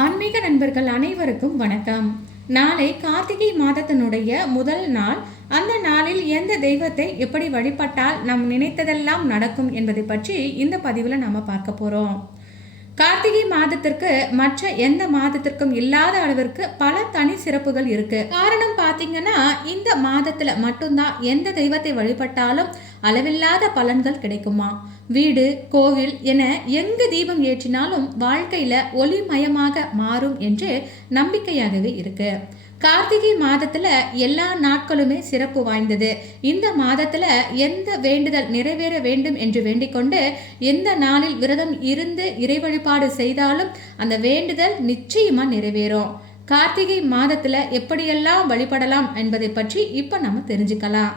ஆன்மீக நண்பர்கள் அனைவருக்கும் வணக்கம். நாளை கார்த்திகை மாதத்தினுடைய முதல் நாள். அந்த நாளில் எந்த தெய்வத்தை எப்படி வழிபட்டால் நாம் நினைத்ததெல்லாம் நடக்கும் என்பதை பற்றி இந்த பதிவில் நாம் பார்க்க போகிறோம் கார்த்திகை மாதத்திற்கு மற்ற எந்த மாதத்திற்கும் இல்லாத அளவிற்கு பல தனி சிறப்புகள் இருக்கு. காரணம் பார்த்தீங்கன்னா இந்த மாதத்துல மட்டும்தான் எந்த தெய்வத்தை வழிபட்டாலும் அளவில்லாத பலன்கள் கிடைக்குமா? வீடு கோவில் என எங்கு தீபம் ஏற்றினாலும் வாழ்க்கையில ஒளிமயமாக மாறும் என்று நம்பிக்கையாகவே இருக்கு. கார்த்திகை மாதத்துல எல்லா நாட்களுமே சிறப்பு வாய்ந்தது. இந்த மாதத்துல எந்த வேண்டுதல் நிறைவேற வேண்டும் என்று வேண்டிக்கொண்டு எந்த நாளில் விரதம் இருந்து இறை வழிபாடு செய்தாலும் அந்த வேண்டுதல் நிச்சயமா நிறைவேறும். கார்த்திகை மாதத்துல எப்படியெல்லாம் வழிபடலாம் என்பதை பற்றி இப்ப நம்ம தெரிஞ்சுக்கலாம்.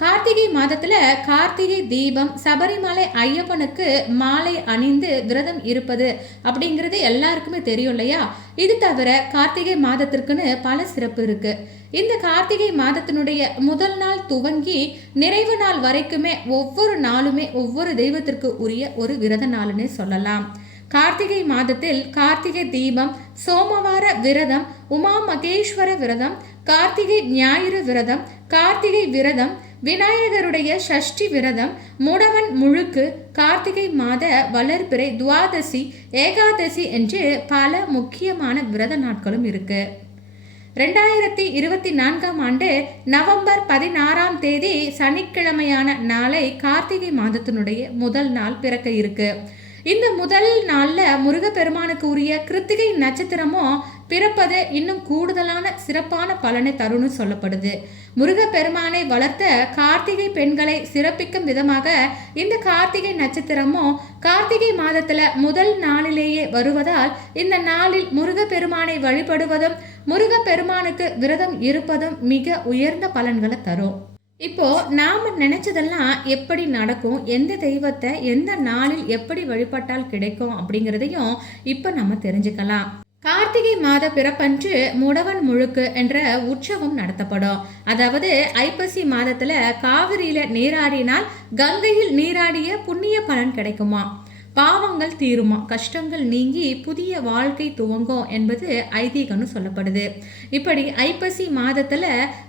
கார்த்திகை மாதத்துல கார்த்திகை தீபம் சபரிமலை ஐயப்பனுக்கு மாலை அணிந்து விரதம் இருப்பது அப்படிங்கிறது எல்லாருக்குமே தெரியும் இல்லையா? இது தவிர கார்த்திகை மாதத்திற்குன்னு பல சிறப்பு இருக்கு. இந்த கார்த்திகை மாதத்தினுடைய முதல் நாள் துவங்கி நிறைவு நாள் வரைக்குமே ஒவ்வொரு நாளுமே ஒவ்வொரு தெய்வத்திற்கு உரிய ஒரு விரத நாள்னு சொல்லலாம். கார்த்திகை மாதத்தில் கார்த்திகை தீபம் சோமவார விரதம் உமா மகேஸ்வர விரதம் கார்த்திகை ஞாயிறு விரதம் கார்த்திகை விரதம் விநாயகருடைய ஷஷ்டி விரதம் முடவன் முழுக்கு கார்த்திகை மாத வளர்பிறை துவாதசி ஏகாதசி என்று பல முக்கியமான விரத நாட்களும் இருக்கு. ரெண்டாயிரத்தி இருபத்தி நான்காம் ஆண்டு நவம்பர் பதினாறாம் தேதி சனிக்கிழமையான நாளை கார்த்திகை மாதத்தினுடைய முதல் நாள் பிறக்க இருக்கு. இந்த முதல் நாளில் முருகப்பெருமானுக்கு உரிய கிருத்திகை நட்சத்திரமும் பிறப்பது இன்னும் கூடுதலான சிறப்பான பலனை தரும்னு சொல்லப்படுது. முருகப்பெருமானை வளர்த்த கார்த்திகை பெண்களை சிறப்பிக்கும் விதமாக இந்த கார்த்திகை நட்சத்திரமும் கார்த்திகை மாதத்துல முதல் நாளிலேயே வருவதால் இந்த நாளில் முருகப்பெருமானை வழிபடுவதும் முருகப்பெருமானுக்கு விரதம் இருப்பதும் மிக உயர்ந்த பலன்களை தரும். இப்போ நாம நினைச்சதெல்லாம் எப்படி நடக்கும்? எந்த தெய்வத்தை எந்த நாளில் எப்படி வழிபட்டால் கிடைக்கும் அப்படிங்கிறதையும் இப்போ நம்ம தெரிஞ்சுக்கலாம். கார்த்திகை மாத பிறப்பன்று முடவன் முழுக்கு என்ற உற்சவம் நடத்தப்படும். அதாவது ஐப்பசி மாதத்துல காவிரியில நீராடினால் கங்கையில் நீராடிய புண்ணிய பலன் கிடைக்குமா பாவங்கள் தீருமா? கஷ்டங்கள் நீங்கி புதிய வாழ்க்கை துவங்கும் என்பது ஐதீகம்னு சொல்லப்படுது. இப்படி ஐப்பசி மாதத்துல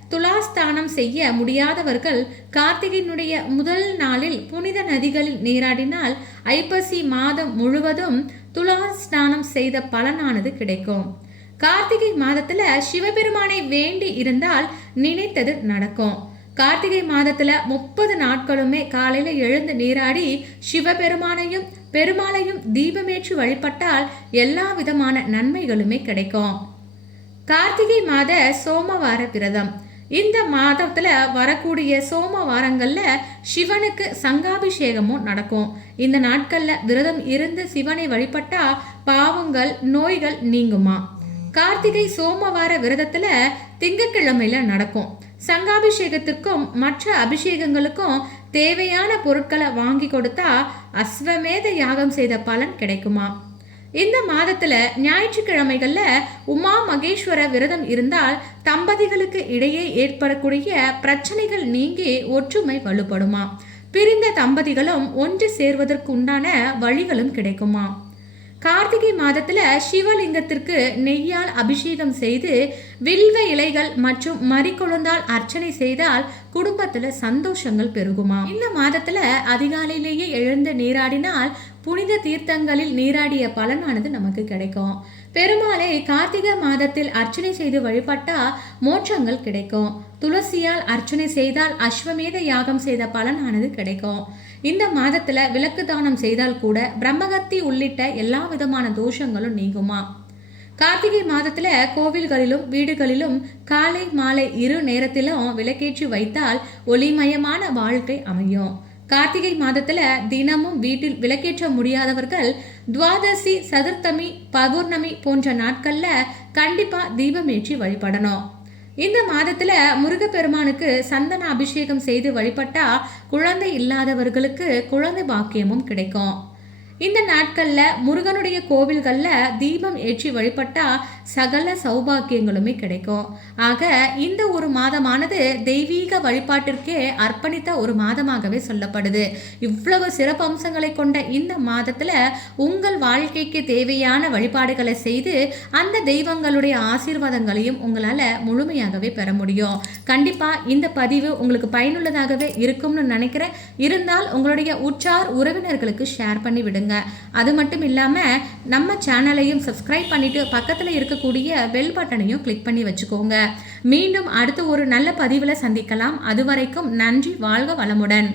துலாஸ்தானம் செய்ய முடியாதவர்கள் கார்த்திகையினுடைய முதல் நாளில் புனித நதிகளில் நீராடினால் ஐப்பசி மாதம் முழுவதும் துலா ஸ்நானம் செய்த பலனானது கிடைக்கும். கார்த்திகை மாதத்துல சிவபெருமானை வேண்டி இருந்தால் நினைத்தது நடக்கும். கார்த்திகை மாதத்துல முப்பது நாட்களுமே காலையில எழுந்து நீராடி சிவபெருமானையும் பெருமாளையும் தீபமேற்றி வழிபட்டால் எல்லா விதமான நன்மைகளுமே கிடைக்கும். கார்த்திகை மாத சோமவார விரதம். இந்த மாதத்துல வரக்கூடிய சோமவாரங்கள்ல சிவனுக்கு சங்காபிஷேகமும் நடக்கும். இந்த நாட்கள்ல விரதம் இருந்து சிவனை வழிபட்டா பாவங்கள் நோய்கள் நீங்குமா? கார்த்திகை சோமவார விரதத்துல திங்கக்கிழமையில நடக்கும். சங்காபிஷேகத்திற்கும் மற்ற அபிஷேகங்களுக்கும் தேவையான பொருட்களை வாங்கி கொடுத்தா அஸ்வமேத யாகம் செய்த பலன் கிடைக்குமா? இந்த மாதத்துல ஞாயிற்றுக்கிழமைகள்ல உமா மகேஸ்வர விரதம் இருந்தால் தம்பதிகளுக்கு இடையே ஏற்படக்கூடிய பிரச்சனைகள் நீங்கி ஒற்றுமை வலுப்படுமா? பிரிந்த தம்பதிகளும் ஒன்று சேர்வதற்கு உண்டான வழிகளும் கிடைக்குமா? கார்த்திகை மாதத்துல சிவலிங்கத்திற்கு நெய்யால் அபிஷேகம் செய்து வில்வ இலைகள் மற்றும் மறிக்கொழுந்தால் அர்ச்சனை செய்தால் குடும்பத்துல சந்தோஷங்கள் பெருகுமா? இந்த மாதத்துல அதிகாலையிலேயே எழுந்து நீராடினால் புனித தீர்த்தங்களில் நீராடிய பலனானது நமக்கு கிடைக்கும். பெருமாளை கார்த்திகை மாதத்தில் அர்ச்சனை செய்து வழிபட்டா மோட்சங்கள் கிடைக்கும். துளசியால் அர்ச்சனை செய்தால் அஸ்வமேத யாகம் செய்த பலனானது கிடைக்கும். இந்த மாதத்துல விளக்கு தானம் செய்தால் கூட பிரம்மகத்தி உள்ளிட்ட எல்லா விதமான தோஷங்களும் நீங்குமா? கார்த்திகை மாதத்துல கோவில்களிலும் வீடுகளிலும் காலை மாலை இரு நேரத்திலும் விளக்கேற்றி வைத்தால் ஒளிமயமான வாழ்க்கை அமையும். கார்த்திகை மாதத்துல தினமும் வீட்டில் விளக்கேற்ற முடியாதவர்கள் துவாதசி சதுர்த்தமி பௌர்ணமி போன்ற நாட்கள்ல கண்டிப்பா தீபமேற்றி வழிபடணும். இந்த மாதத்துல முருகப்பெருமானுக்கு சந்தன அபிஷேகம் செய்து வழிபட்டா குழந்தை இல்லாதவர்களுக்கு குழந்தை பாக்கியமும் கிடைக்கும். இந்த நாட்களில் முருகனுடைய கோவில்களில் தீபம் ஏற்றி வழிபட்டால் சகல சௌபாக்கியங்களுமே கிடைக்கும். ஆக இந்த ஒரு மாதமானது தெய்வீக வழிபாட்டிற்கே அர்ப்பணித்த ஒரு மாதமாகவே சொல்லப்படுது. இவ்வளவு சிறப்பு அம்சங்களை கொண்ட இந்த மாதத்தில் உங்கள் வாழ்க்கைக்கு தேவையான வழிபாடுகளை செய்து அந்த தெய்வங்களுடைய ஆசீர்வாதங்களையும் உங்களால் முழுமையாகவே பெற முடியும். கண்டிப்பாக இந்த பதிவு உங்களுக்கு பயனுள்ளதாகவே இருக்கும்னு நினைக்கிறேன். இருந்தால் உங்களுடைய உற்றார் உறவினர்களுக்கு ஷேர் பண்ணி விடுங்க. அது மட்டும் இல்லாம நம்ம சேனலையும் சப்ஸ்கிரைப் பண்ணிட்டு பக்கத்துல இருக்கக்கூடிய பெல் பட்டனையும் கிளிக் பண்ணி வச்சுக்கோங்க. மீண்டும் அடுத்த ஒரு நல்ல பதிவில் சந்திக்கலாம். அதுவரைக்கும் நன்றி வாழ்க வளமுடன்.